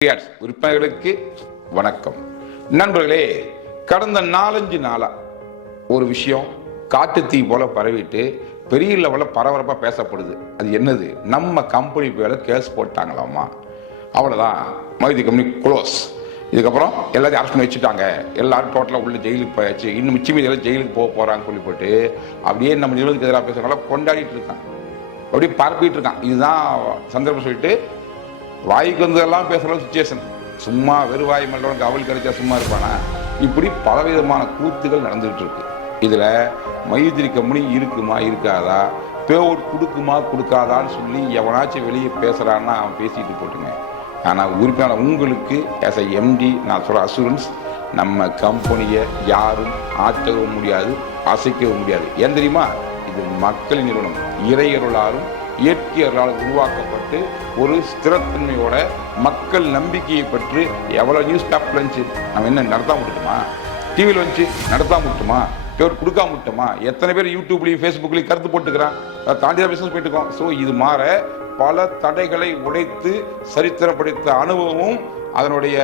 உறுப்பினர்களுக்கு வணக்கம். நண்பர்களே, கடந்த 4-5 நாளா ஒரு விஷயம் காட்டுத்தீ போல பரவிட்டு பெரிய லெவலில் பரபரப்பா பேசப்படுது. அது என்னது? நம்ம கம்பெனி பேர கேஸ் போட்டாங்களாமா. அவ்வளவுதான், மைதி கம்பெனி க்ளோஸ். இதுக்கப்புறம் எல்லாத்தையும் அரெஸ்ட் பண்ணி வச்சுட்டாங்க, எல்லாரும் டோட்டலாக உள்ள ஜெயிலுக்கு போயாச்சு, இன்னும் மிச்ச மீதியெல்லாம் ஜெயிலுக்கு போறாங்க சொல்லி போட்டு அப்படியே நம்ம நிறுவனத்துக்கு எதிராக பேசுறவங்கள கொண்டாடிட்டு இருக்காங்க, அப்படியே பரப்பிட்டு இருக்கான். இதுதான் சந்தர்ப்பம் சொல்லிட்டு வாய்க்கு வந்ததெல்லாம் பேசுற சுச்சுவேஷன். சும்மா வெறுவாய் மன்றவனுக்கு அவள் கிடைச்சா சும்மா இருப்பானா? இப்படி பலவிதமான கூத்துகள் நடந்துகிட்டு இருக்கு. இதுல மைத்திரி கம்பெனி இருக்குமா இருக்காதா, பேவுட் கொடுக்குமா கொடுக்காதான்னு சொல்லி எவனாச்சும் வெளியே பேசுறான்னா அவன் பேசிட்டு போட்டுங்க. ஆனா உறுப்பினர் உங்களுக்கு ஆஸ் எ எம்டி நான் சொல்ற அசூரன்ஸ், நம்ம கம்பெனியை யாரும் ஆற்றவும் முடியாது, அசைக்கவும் முடியாது. ஏன் தெரியுமா? இது மக்களின் நிறுவனம், இறையருளாலும் இயற்கையர்களால் உருவாக்கப்பட்டு ஒரு ஸ்திரத்தன்மையோட மக்கள் நம்பிக்கையை பற்றி எவ்வளோ நியூஸ் பேப்பர் வந்துச்சு, நம்ம என்ன நடத்தாம விட்டுட்டோமா? டிவியில் வந்துச்சு நடத்தாம விட்டுமா? பேர் கொடுக்காம விட்டோமா? எத்தனை பேர் யூடியூப்லையும் ஃபேஸ்புக்லையும் கருத்து போட்டுக்கிறான், அதை தாண்டி தான் பிஸ்னஸ் போயிட்டு இருக்கோம். ஸோ இது மாற பல தடைகளை உடைத்து சரித்திரம் அனுபவமும் அதனுடைய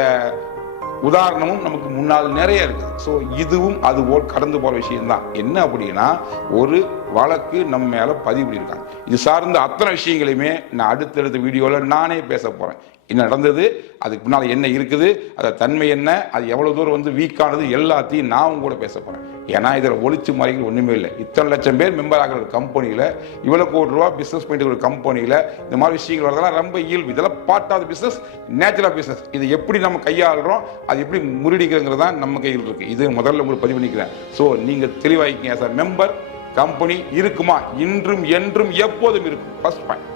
உதாரணமும் நமக்கு முன்னால் நிறைய இருக்குது. ஸோ இதுவும் அது போல் கடந்து போற விஷயம்தான். என்ன அப்படின்னா, ஒரு வழக்கு நம்ம மேல பதிவு பண்ணியிருக்காங்க. இது சார்ந்த அத்தனை விஷயங்களையுமே நான் அடுத்தடுத்த வீடியோவில் நானே பேச போறேன். என்ன நடந்தது, அதுக்கு முன்னால் என்ன இருக்குது, அதை தன்மை என்ன, அது எவ்வளவு தூரம் வீக்கானது, எல்லாத்தையும் நான் கூட பேச போறேன். ஏன்னா இதில் ஒளிச்சு மறைகள் ஒண்ணுமே இல்லை. இத்தனை லட்சம் பேர் மெம்பர் ஆகிற ஒரு கம்பெனியில, இவ்வளவு கோடி ரூபா பிசினஸ் பண்ணிட்டு ஒரு கம்பெனியில இந்த மாதிரி விஷயங்கள் வரதெல்லாம் ரொம்ப இயல்பு. இதெல்லாம் part of business, natural of business. இது எப்படி நம்ம கையாளுறோம், அது எப்படி முறியடிக்கிறதுங்கிறது தான் நம்ம கையில் இருக்கு. இது முதல்ல உங்களுக்கு பதிவு பண்ணிக்கிறேன். ஸோ நீங்க தெளிவாகிக்கங்க. மெம்பர் கம்பெனி இருக்குமா? இன்றும் என்றும் எப்போதும் இருக்கும். First point.